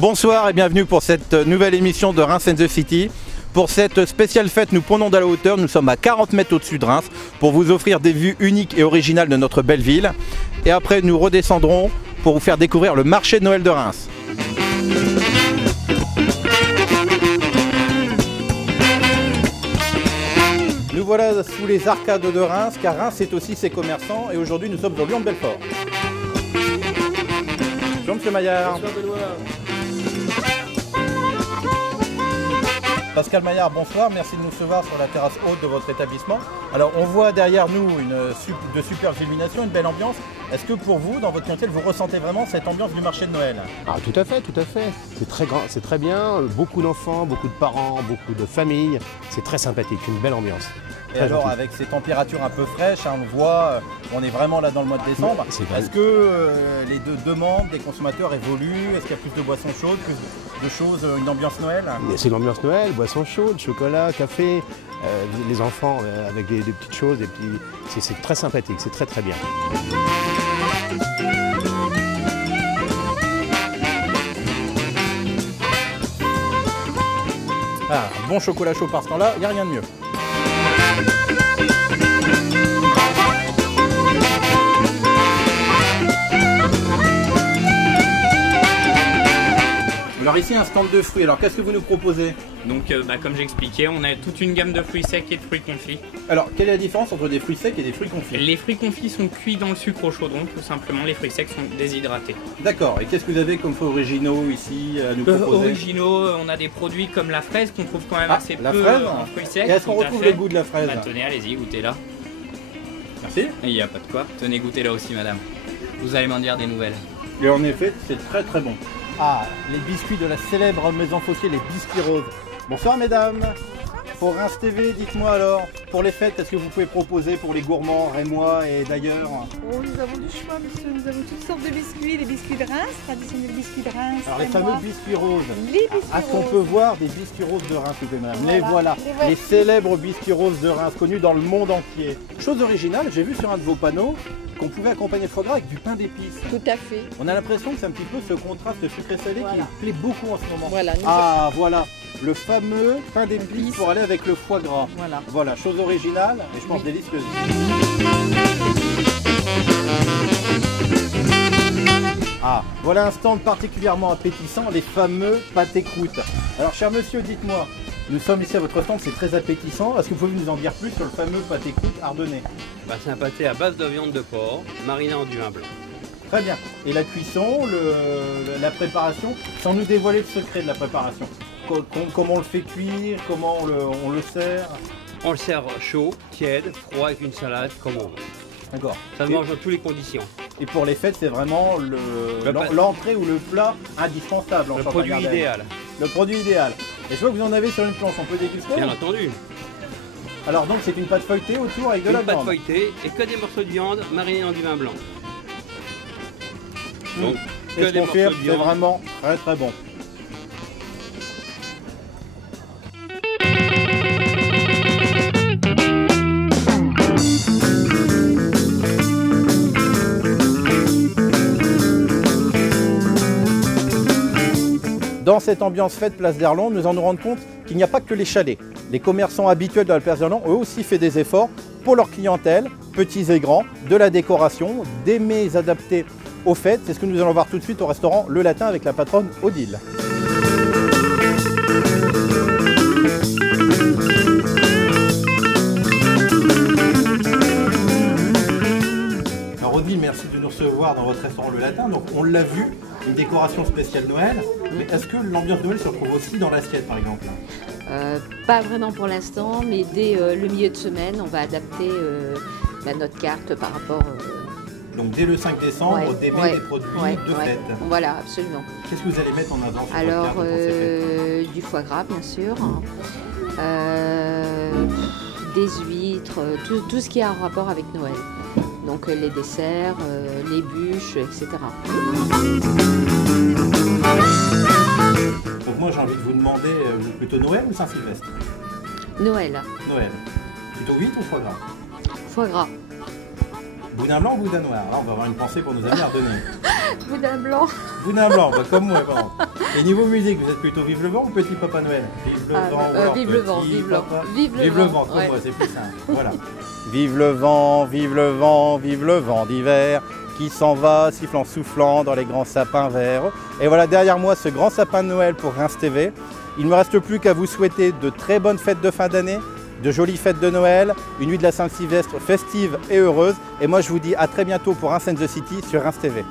Bonsoir et bienvenue pour cette nouvelle émission de Reims and the City. Pour cette spéciale fête, nous prenons de la hauteur, nous sommes à 40 mètres au-dessus de Reims pour vous offrir des vues uniques et originales de notre belle ville. Et après, nous redescendrons pour vous faire découvrir le marché de Noël de Reims. Nous voilà sous les arcades de Reims, car Reims c'est aussi ses commerçants et aujourd'hui nous sommes au Lion de Belfort. Bonjour Monsieur Maillard. Bonsoir Benoît. Pascal Maillard, bonsoir, merci de nous recevoir sur la terrasse haute de votre établissement. Alors on voit derrière nous de superbes illuminations, une belle ambiance. Est-ce que pour vous, dans votre clientèle, vous ressentez vraiment cette ambiance du marché de Noël? Ah, tout à fait, tout à fait. C'est très grand, c'est très bien. Beaucoup d'enfants, beaucoup de parents, beaucoup de familles. C'est très sympathique, une belle ambiance. Et alors avec ces températures un peu fraîches, on le voit, on est vraiment là dans le mois de décembre. Est-ce que les demandes des consommateurs évoluent? Est-ce qu'il y a plus de boissons chaudes, plus de choses, une ambiance Noël? C'est l'ambiance Noël, boissons chaudes, chocolat, café, les enfants avec des petites choses, c'est très sympathique, c'est très très bien. Ah, un bon chocolat chaud par ce temps-là, il n'y a rien de mieux. Alors ici un stand de fruits, alors qu'est-ce que vous nous proposez? Donc comme j'expliquais, on a toute une gamme de fruits secs et de fruits confits. Alors quelle est la différence entre des fruits secs et des fruits confits? Les fruits confits sont cuits dans le sucre au chaudron, tout simplement, les fruits secs sont déshydratés. D'accord, et qu'est-ce que vous avez comme fruits originaux ici à nous proposer? Originaux, on a des produits comme la fraise qu'on trouve quand même assez peu en fruits secs. Et est-ce qu'on retrouve le goût de la fraise? Bah, tenez, allez-y, goûtez-la. Merci. Il n'y a pas de quoi, tenez, goûtez-la aussi madame. Vous allez m'en dire des nouvelles. Et en effet, c'est très très bon. Ah, les biscuits de la célèbre maison Faussier, les biscuits roses. Bonsoir mesdames. Pour Reims TV, dites-moi alors, pour les fêtes, est-ce que vous pouvez proposer pour les gourmands rémois et d'ailleurs? Oh, nous avons du choix, monsieur. Nous avons toutes sortes de biscuits. Les biscuits de Reims, traditionnels biscuits de Reims. Alors les fameux biscuits roses. Les biscuits Est-ce qu'on peut voir des biscuits roses de Reims, s'il vous plaît, madame? Les voilà, les voici. les célèbres biscuits roses de Reims, connus dans le monde entier. Chose originale, j'ai vu sur un de vos panneaux qu'on pouvait accompagner le foie gras avec du pain d'épices. Tout à fait. On a l'impression que c'est un petit peu ce contraste sucré-salé qui plaît beaucoup en ce moment. Voilà. Voilà, le fameux pain d'épices pour aller avec le foie gras. Voilà, chose originale et je pense délicieuse. Ah, voilà un stand particulièrement appétissant, les fameux pâtés croûtes. Alors cher monsieur, dites-moi, nous sommes ici à votre stand, c'est très appétissant. Est-ce que vous pouvez nous en dire plus sur le fameux pâté croûte ardennais? C'est un pâté à base de viande de porc, mariné en du vin blanc. Très bien. Et la cuisson, la préparation, sans nous dévoiler le secret de la préparation. Comment on le fait cuire, comment on le sert? On le sert chaud, tiède, froid avec une salade, comme on veut. D'accord. Ça se mange dans toutes les conditions. Et pour les fêtes, c'est vraiment l'entrée ou le plat indispensable. Le produit idéal. Le produit idéal. Et je vois que vous en avez sur une planche, on peut déguster? Bien entendu. Alors donc c'est une pâte feuilletée autour avec de la viande. Une pâte feuilletée et que des morceaux de viande marinés dans du vin blanc. Donc et je confirme, c'est vraiment très très bon. Dans cette ambiance fête Place d'Erlon, nous en nous rendons compte qu'il n'y a pas que les chalets. Les commerçants habituels de la Place d'Erlon ont aussi fait des efforts pour leur clientèle, petits et grands, de la décoration, des mets adaptés aux fêtes. C'est ce que nous allons voir tout de suite au restaurant Le Latin avec la patronne Odile. Alors Odile, merci de nous recevoir dans votre restaurant Le Latin. Donc on l'a vu, une décoration spéciale Noël. Mais est-ce que l'ambiance Noël se retrouve aussi dans l'assiette par exemple? Pas vraiment pour l'instant, mais dès le milieu de semaine, on va adapter notre carte par rapport... Donc dès le 5 décembre, des produits de fête. Voilà, absolument. Qu'est-ce que vous allez mettre en avant sur Alors, votre carte du foie gras, bien sûr. Des huîtres, tout ce qui a un rapport avec Noël. Donc les desserts, les bûches, etc. Donc moi j'ai envie de vous demander plutôt Noël ou Saint-Sylvestre? Noël. Noël. Plutôt huître ou foie gras? Foie gras. Boudin blanc ou boudin noir? Là on va avoir une pensée pour nos amis ardennais. Boudin blanc. Boudin blanc, bah, comme moi, pardon. Et niveau musique, vous êtes plutôt Vive le vent ou Petit Papa Noël? Vive le vent ou alors Vive le vent, Petit vive le Papa- vent. Vive le Vive le vent, vent, comme ouais. moi, c'est plus simple. Voilà. Vive le vent, vive le vent, vive le vent d'hiver qui s'en va sifflant, soufflant dans les grands sapins verts. Et voilà derrière moi ce grand sapin de Noël pour Reims TV. Il ne me reste plus qu'à vous souhaiter de très bonnes fêtes de fin d'année, de jolies fêtes de Noël, une nuit de la Saint-Sylvestre festive et heureuse. Et moi je vous dis à très bientôt pour Reims and the City sur Reims TV.